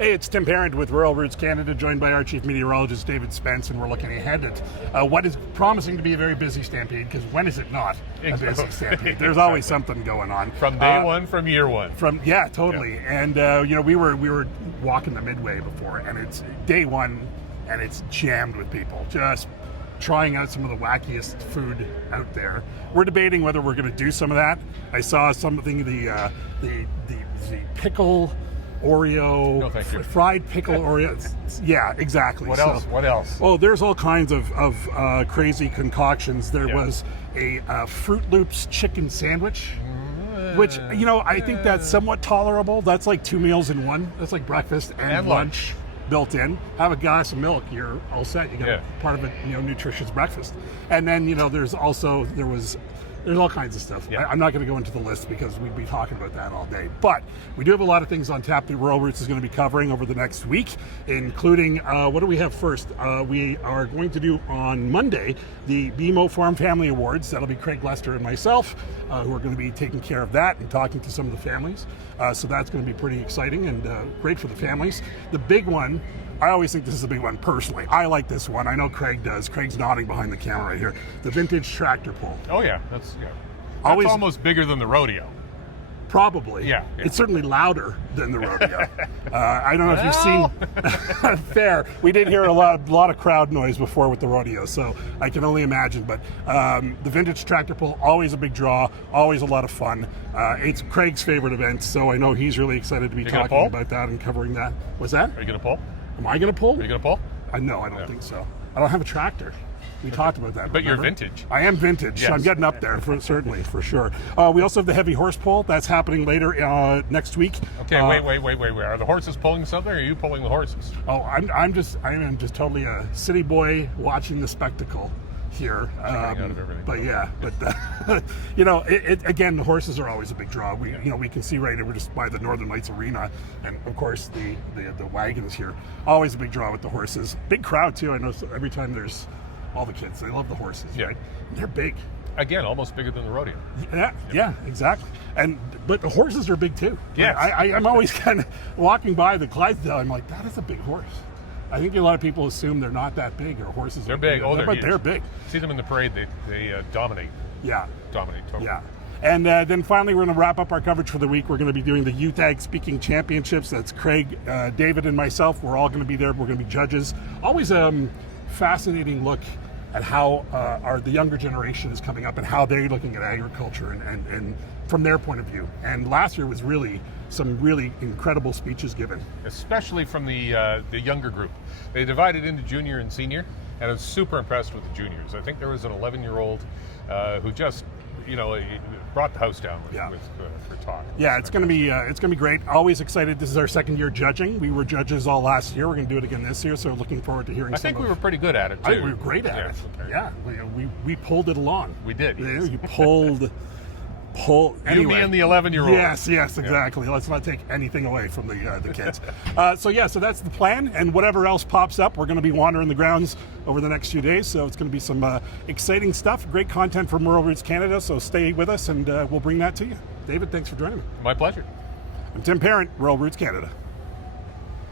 Hey, it's Tim Parent with Rural Roots Canada, joined by our Chief Meteorologist, David Spence, and we're looking ahead at what is promising to be a very busy Stampede, because when is it not a busy Stampede? There's always something going on. From day one, from year one. Yeah, totally. Yeah. And, we were walking the Midway before, and it's day one, and it's jammed with people, just trying out some of the wackiest food out there. We're debating whether we're going to do some of that. I saw something, the pickle Oreo, fried pickle Oreo. Yeah, exactly. What else? What else? Oh, there's all kinds of crazy concoctions. There was a Fruit Loops chicken sandwich, which, I think that's somewhat tolerable. That's like 2 meals in one. That's like breakfast and lunch built in. Have a glass of milk, you're all set. You got part of a nutritious breakfast. And then, there's all kinds of stuff. I'm not going to go into the list because we'd be talking about that all day. But we do have a lot of things on tap that Rural Roots is going to be covering over the next week, including, what do we have first? We are going to do on Monday the BMO Farm Family Awards. That'll be Craig Lester and myself who are going to be taking care of that and talking to some of the families. So that's going to be pretty exciting and great for the families. The big one, I always think this is a big one personally. I like this one. I know Craig does. Craig's nodding behind the camera right here. The vintage tractor pull. Oh yeah, that's almost bigger than the rodeo. Probably. Yeah. It's certainly louder than the rodeo. I don't know if you've seen. Fair. We did hear a lot of crowd noise before with the rodeo, so I can only imagine. But the vintage tractor pull, always a big draw, always a lot of fun. It's Craig's favorite event, so I know he's really excited to be talking about that and covering that. What's that? Are you going to pull? Am I going to pull? Are you going to pull? No, I don't think so. I don't have a tractor. We talked about that. But you're vintage. I am vintage. Yes. I'm getting up there, for sure. We also have the heavy horse pull. That's happening later next week. Okay, wait. Are the horses pulling something, or are you pulling the horses? Oh, I am just totally a city boy watching the spectacle here. Again, the horses are always a big draw. We can see right here, we're just by the Northern Lights Arena, and of course the wagons here, always a big draw with the horses. Big crowd too. I know every time there's all the kids, they love the horses. Yeah, right? They're big. Again, almost bigger than the rodeo. Yeah, exactly. But the horses are big too. Yes. I'm always kind of walking by the Clydesdale. I'm like, that is a big horse. I think a lot of people assume they're not that big, or horses. They're big. They're big. See them in the parade. They dominate. Yeah. Dominate totally. Yeah. And then finally, we're going to wrap up our coverage for the week. We're going to be doing the Youth Ag Speaking Championships. That's Craig, David, and myself. We're all going to be there. We're going to be judges. Always fascinating look at how the younger generation is coming up and how they're looking at agriculture and from their point of view. And last year was really some really incredible speeches given. Especially from the younger group. They divided into junior and senior, and I was super impressed with the juniors. I think there was an 11-year-old who just brought the house down for talk. Yeah, it's going to be great. Always excited. This is our second year judging. We were judges all last year. We're going to do it again this year. So looking forward to hearing. I think we were pretty good at it too. We were great at it. Okay. Yeah, we pulled it along. We did. Yes. You pull. Anyway. You, me, and the 11-year-old. Yes, exactly. Let's not take anything away from the kids. So that's the plan, and whatever else pops up, we're going to be wandering the grounds over the next few days. So it's going to be some exciting stuff, great content from Rural Roots Canada. So stay with us, and we'll bring that to you. David, thanks for joining me. My pleasure. I'm Tim Parent, Rural Roots Canada.